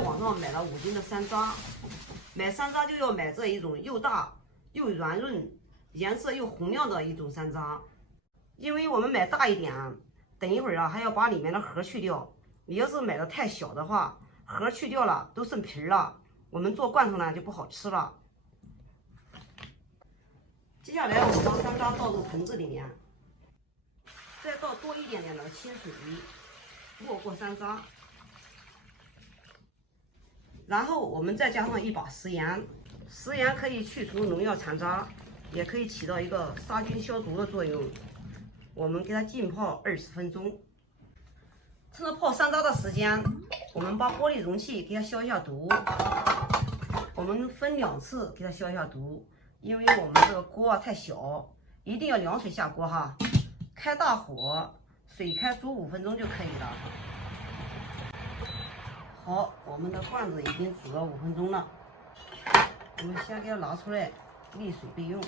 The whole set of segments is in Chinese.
网上买了5斤的山楂，买山楂就要买这一种又大又软润、颜色又红亮的一种山楂。因为我们买大一点，等一会儿啊还要把里面的核去掉。你要是买的太小的话，核去掉了都剩皮了，我们做罐头呢就不好吃了。接下来我们将山楂倒入盆子里面，再倒多一点点的清水，没过山楂。然后我们再加上一把食盐，食盐可以去除农药残渣，也可以起到一个杀菌消毒的作用。我们给它浸泡20分钟。趁着泡山楂的时间，我们把玻璃容器给它消一下毒。我们分2次给它消一下毒，因为我们这个锅太小，一定要凉水下锅哈。开大火，水开煮5分钟就可以了。好，我们的罐子已经煮了5分钟了，我们先给它拿出来沥水备用。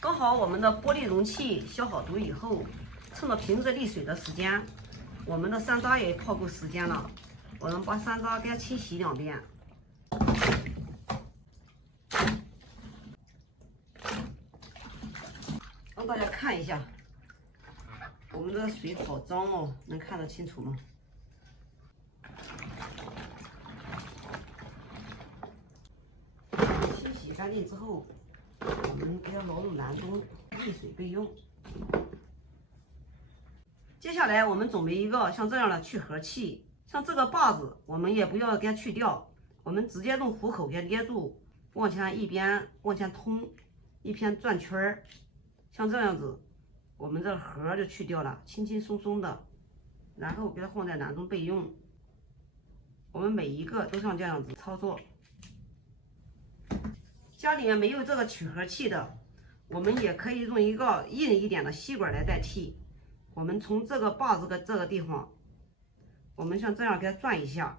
刚好我们的玻璃容器消好毒以后，趁着瓶子沥水的时间，我们的山楂也泡够时间了，我们把山楂给它清洗2遍。让大家看一下，我们的水好脏哦，能看得清楚吗？清洗干净之后，我们给它捞入篮中，沥水备用。接下来我们准备一个像这样的去核器，像这个把子我们也不要给它去掉，我们直接用虎口给它捏住，往前一边往前通，一边转圈儿，像这样子，我们这核就去掉了，轻轻松松的，然后给它放在篮中备用。我们每一个都像这样子操作。家里面没有这个取核器的，我们也可以用一个硬一点的吸管来代替。我们从这个把子的这个地方，我们像这样给它转一下，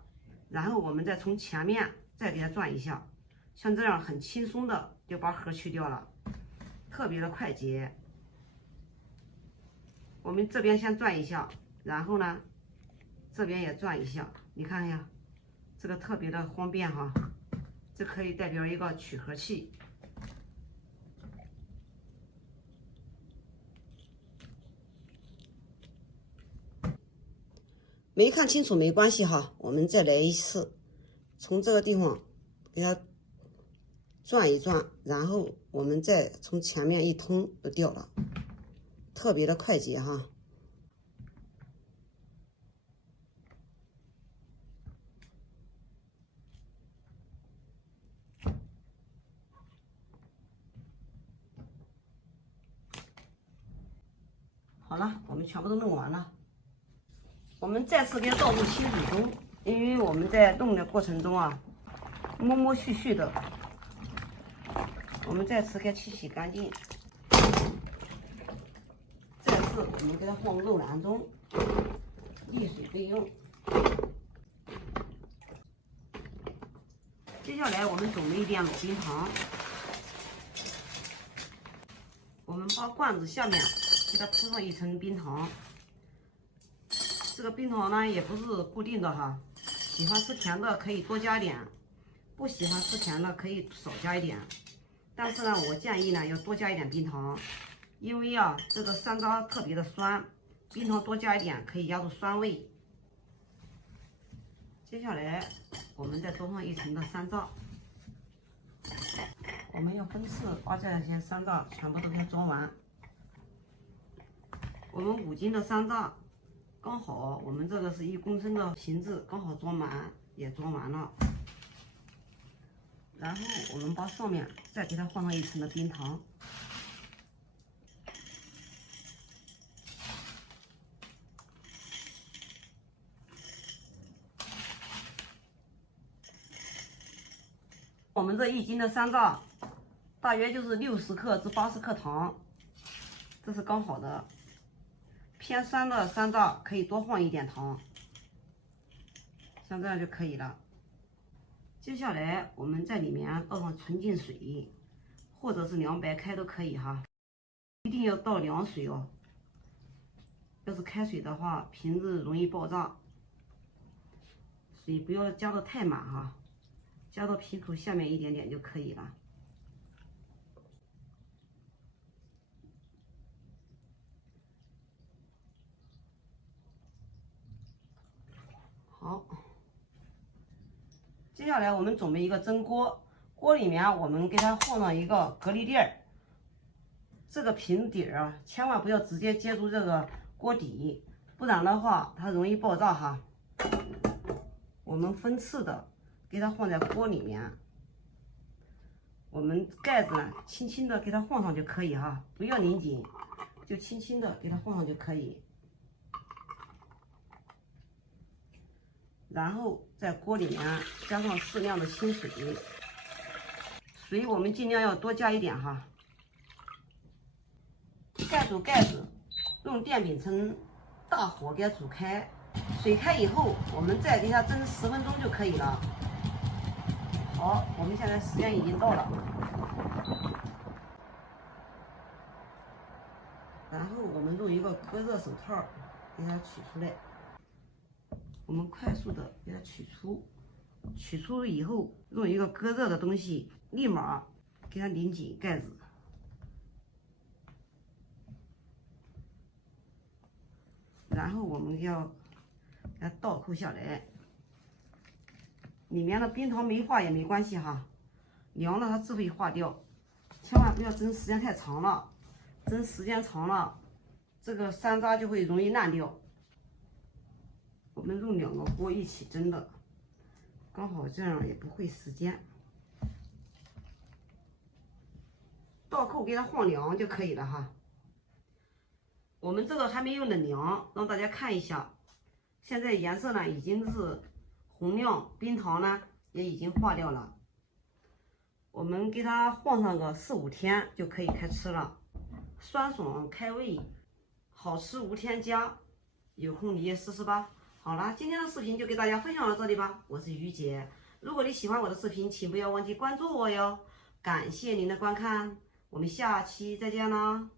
然后我们再从前面再给它转一下，像这样很轻松的就把核去掉了，特别的快捷。我们这边先转一下，然后呢，这边也转一下，你看一下，这个特别的方便哈。这可以代表一个取核器。没看清楚没关系哈，我们再来一次，从这个地方给它转一转，然后我们再从前面一通就掉了，特别的快捷哈。好了，我们全部都弄完了。我们再次给它倒入清水中，因为我们在弄的过程中啊，摸摸絮絮的，我们再次给它清洗干净。再次我们给它放入肉篮中，沥水备用。接下来我们准备一点老冰糖，我们把罐子下面给它铺上一层冰糖。这个冰糖呢也不是固定的哈，喜欢吃甜的可以多加点，不喜欢吃甜的可以少加一点。但是呢，我建议呢要多加一点冰糖，因为啊这个山楂特别的酸，冰糖多加一点可以压住酸味。接下来我们再装上一层的山楂，我们要分次把这些山楂全部都给它装完。我们5斤的山楂。刚好我们这个是1公升的瓶子，刚好装满，也装完了。然后我们把上面再给它放上一层的冰糖。我们这1斤的山楂，大约就是60克至80克糖，这是刚好的。偏酸的山楂可以多放一点糖，像这样就可以了。接下来我们在里面倒上纯净水，或者是凉白开都可以哈。一定要倒凉水哦。要是开水的话，瓶子容易爆炸。水不要加的太满哈，加到瓶口下面一点点就可以了。好，接下来我们准备一个蒸锅，锅里面我们给它放上一个隔离垫儿。这个瓶底儿啊，千万不要直接接触这个锅底，不然的话它容易爆炸哈。我们分次的给它放在锅里面，我们盖子呢轻轻的给它放上就可以哈，不要拧紧，就轻轻的给它放上就可以。然后在锅里面加上适量的清水，水我们尽量要多加一点哈。盖住盖子，用电饼铛大火给它煮开。水开以后，我们再给它蒸10分钟就可以了。好，我们现在时间已经到了，然后我们用一个隔热手套给它取出来。我们快速的给它取出，取出以后用一个隔热的东西立马给它拧紧盖子。然后我们要给它倒扣下来，里面的冰糖没化也没关系哈，凉了它自会化掉，千万不要蒸时间太长了，蒸时间长了，这个山楂就会容易烂掉。我们用2个锅一起蒸的，刚好这样也不会时间。倒扣给它放凉就可以了哈。我们这个还没用的凉，让大家看一下。现在颜色呢已经是红亮，冰糖呢也已经化掉了。我们给它放上个4、5天就可以开吃了，酸爽开胃，好吃无添加。有空你也试试吧。好了，今天的视频就给大家分享到这里吧。我是于姐，如果你喜欢我的视频，请不要忘记关注我哟。感谢您的观看，我们下期再见啦。